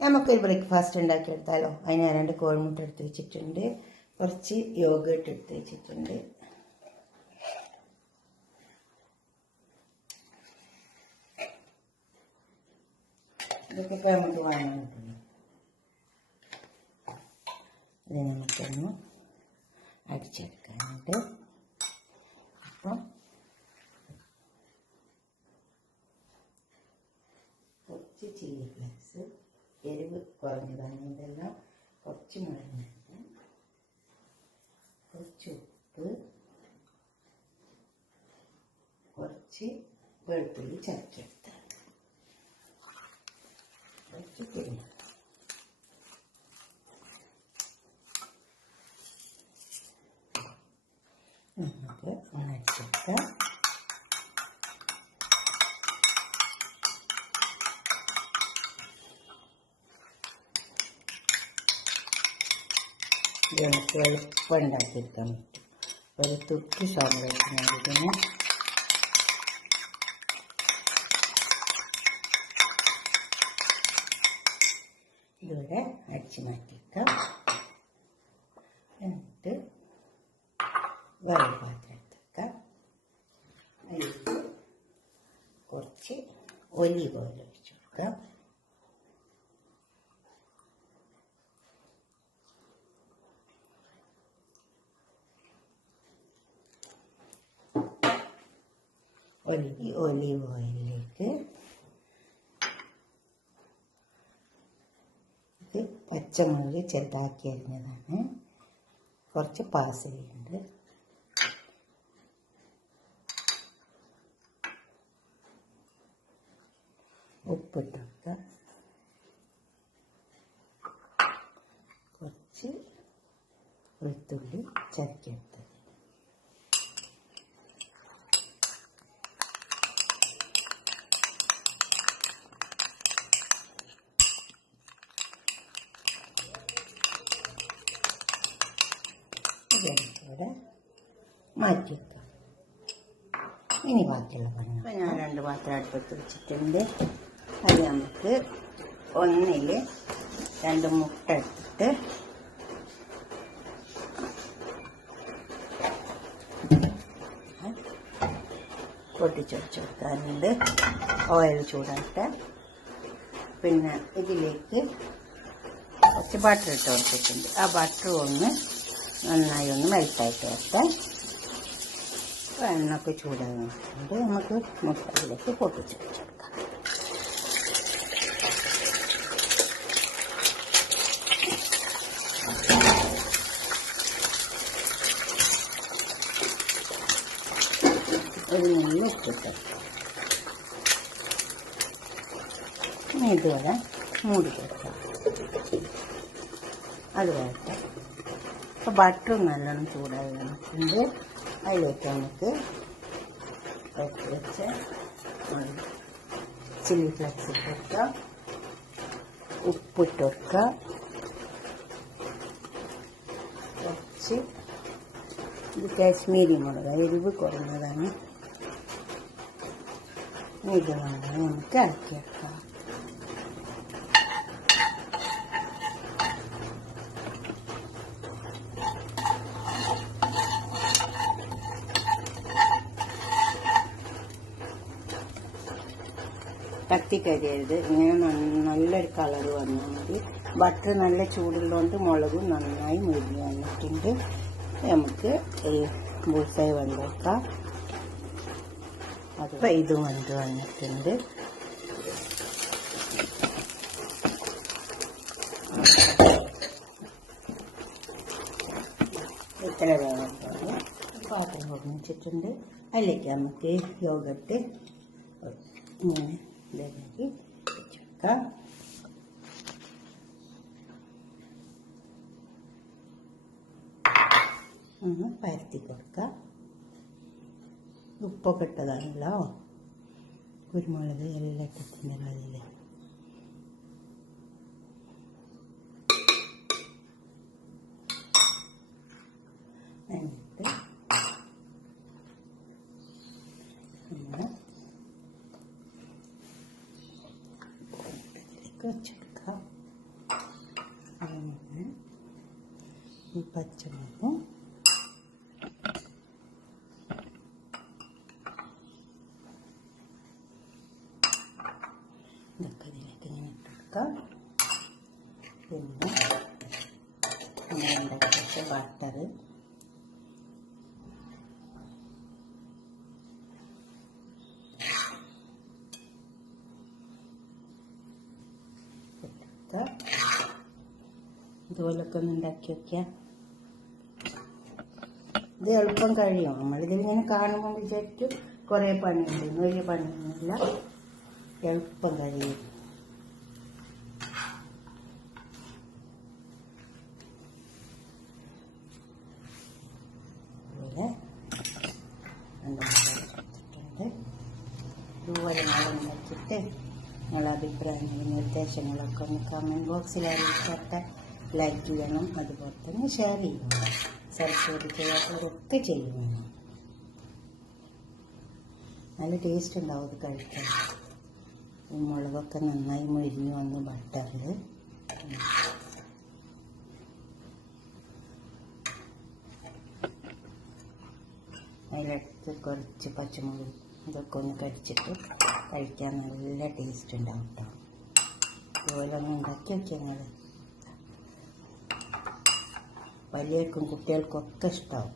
നമുക്കൊരു ബ്രേക്ക്ഫാസ്റ്റ് ഉണ്ടാക്കിയെടുത്താലോ? അതിന് ഞാൻ 2 കോഴിമുട്ട എടുത്ത് വെച്ചിട്ടുണ്ട്, കുറച്ച് യോഗേർട്ട് എടുത്ത് വെച്ചിട്ടുണ്ട്. ഇതൊക്കെ നമുക്ക് വാങ്ങാൻ കിട്ടുന്നു. ഇത് നമുക്കൊന്ന് അടിച്ചെടുക്കാനുണ്ട്. അപ്പം കുറച്ച് ചില്ലി ഫ്ലേക്സ്, എരിവ് കുറഞ്ഞതാണ് ഇതെല്ലാം, കുറച്ച് മുളക്, കുറച്ച് ഉപ്പ്, കുറച്ച് വെളുത്തുള്ളി ചതച്ചെടുത്ത്, കുറച്ച് കുരുമുളക്. നമുക്ക് അടിച്ചെടുക്കാം. ഇത് നമുക്ക് എളുപ്പം ഉണ്ടാക്കിയെടുക്കാൻ പറ്റും. ഒരു തുർക്കിഷ് ഓംലെറ്റിനാണ് ഇതിന്. ഇതിവിടെ അടിച്ച് മാറ്റിയേക്കാം. എന്നിട്ട് വേറെ പാത്രം എടുത്തേക്കാം. അതിലേക്ക് കുറച്ച് ഒലീവ് ഓയിൽ ഒഴിച്ചു കൊടുക്കാം. ഒലീവ് ഓയിലിലേക്ക് ഇത് പച്ചമുളക് ചെറുതാക്കി അരിഞ്ഞതാണ്, കുറച്ച് പാസലിയുണ്ട്, ഉപ്പിട്ട് വെക്കാം, കുറച്ച് വെളുത്തുള്ളി ചതച്ചെടുത്തത്, ഇവിടെ മാറ്റി വെക്കാം. ഇനി ബാക്കിയുള്ള പണി. അപ്പം ഞാൻ 2 പാത്രം അടുപ്പത്ത് വെച്ചിട്ടുണ്ട്. അത് നമുക്ക് ഒന്നിൽ 2 മുട്ട എടുത്തിട്ട് പൊട്ടിച്ചൊഴിച്ച് കൊടുക്കാറുണ്ട്. ഓയിൽ ചൂടായിട്ട് പിന്നെ ഇതിലേക്ക് കുറച്ച് ബട്ടർ ഇട്ട് കൊടുത്തിട്ടുണ്ട്. ആ ബട്ടർ ഒന്ന് നന്നായി ഒന്ന് മെൽറ്റായിട്ട് വരട്ടെ. എണ്ണൊക്കെ ചൂടായി നോക്കുന്നുണ്ട്. നമുക്ക് മുട്ടയിലേക്ക് പൊട്ടിച്ച് വെച്ചെടുക്കാം. ഒരു നല്ല ഉപ്പിട്ട് ഇതുവരെ മൂടി കൊടുക്കാം. അത് വരട്ടെ. അപ്പോൾ ബട്ടർ നല്ലോണം ചൂടായി വന്നിട്ടുണ്ട്. അതിലേക്ക് നമുക്ക് വെച്ച് ചില്ലി ഫ്ലെക്സ് ഇട്ട് കൊടുക്കുക, ഉപ്പിട്ട് കൊടുക്കുക, കുറച്ച് ഇത് കാശ്മീരി മുളക്, എരിവ് കുറഞ്ഞതാണ്. ഇത് നന്നായി നമുക്ക് ഇറക്കിയെടുക്കാം. കത്തിക്കരിയരുത്. ഇങ്ങനെ നല്ലൊരു കളർ വന്നാൽ മതി. ബട്ടർ നല്ല ചൂടുള്ളതുകൊണ്ട് മുളകും നന്നായി മുരിഞ്ഞ് വന്നിട്ടുണ്ട്. നമുക്ക് ബുൾസൈ വെന്തേക്കാം. അപ്പം ഇതും വെന്ത് വന്നിട്ടുണ്ട്. ഇത്ര വേണം. പാത്രം പൊടിച്ചിട്ടുണ്ട്. അതിലേക്ക് നമുക്ക് യോഗട്ട് ഇങ്ങനെ ഇതിലേക്ക് വെച്ചെടുക്കാം. ഒന്ന് പരത്തി കൊടുക്കാം. ഉപ്പൊക്കെ ഇട്ടതാണല്ലോ, കുരുമുളക് എല്ലാം ഇട്ടിട്ടുണ്ടല്ലോ അതിൽ. എന്നിട്ട് വെച്ചെടുക്കാം. ഈ പച്ചമുളകും ഇതൊക്കെ ഇതിലേക്ക് ഇങ്ങനെ ഇട്ടെടുക്കാം. പിന്നെ നമ്മൾ ഉണ്ടാക്കിയ ബട്ടർ ഇതുപോലൊക്കെ ഒന്ന് ഉണ്ടാക്കി വയ്ക്കുക. ഇത് എളുപ്പം കഴിയും. നമ്മളിതിങ്ങനെ കാണുമ്പോൾ വിചാരിക്കും കുറേ പണിയുണ്ട്. ഇന്ന് വലിയ പണിയൊന്നുമില്ല, എളുപ്പം കഴിയും. ഇതുപോലെ ഉണ്ടാക്കിയിട്ട് നിങ്ങളുടെ അഭിപ്രായങ്ങളും നിർദ്ദേശങ്ങളൊക്കെ ഒന്ന് കമൻറ്റ് ബോക്സിൽ അറിയിച്ചൊക്കെ ലൈക്ക് ചെയ്യണം. അതുപോലെ തന്നെ ഷെയർ ചെയ്യണം. സബ്സ്ക്രൈബ് ചെയ്യാത്തവരൊക്കെ ചെയ്യണം. നല്ല ടേസ്റ്റ് ഉണ്ടാവും ഇത് കഴിക്കാൻ. ഈ മുളകൊക്കെ നന്നായി മുരിഞ്ഞ് വന്ന് ബട്ടറിൽ അതിലെടുത്ത് കുറച്ച് പച്ചമുളക് ഇതൊക്കെ ഒന്ന് കടിച്ചിട്ട് കഴിക്കാൻ നല്ല ടേസ്റ്റ് ഉണ്ടാവും കേട്ടോ. ഇതുപോലെ ഒന്ന് ഉണ്ടാക്കി വയ്ക്കുക. നിങ്ങൾ വലിയവർക്കും കുട്ടികൾക്കൊക്കെ ഇഷ്ടമാവും.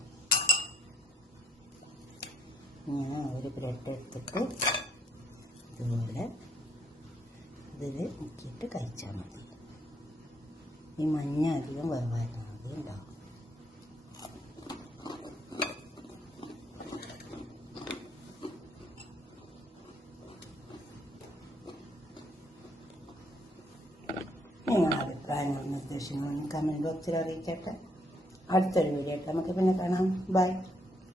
ഇങ്ങനെ ഒരു ബ്രെഡ് എടുത്തിട്ട് ഇതുപോലെ ഇതിൽ മുക്കിയിട്ട് കഴിച്ചാൽ മതി. ഈ മഞ്ഞ അധികം വേവായിരുന്നു, അത് ഉണ്ടാവും. നിങ്ങളുടെ അഭിപ്രായങ്ങളും നിർദ്ദേശങ്ങളും കമൻറ്റ് ബോക്സിൽ അറിയിക്കട്ടെ. അടുത്തൊരു വീഡിയോ ആയിട്ട് നമുക്ക് പിന്നെ കാണാം. ബൈ.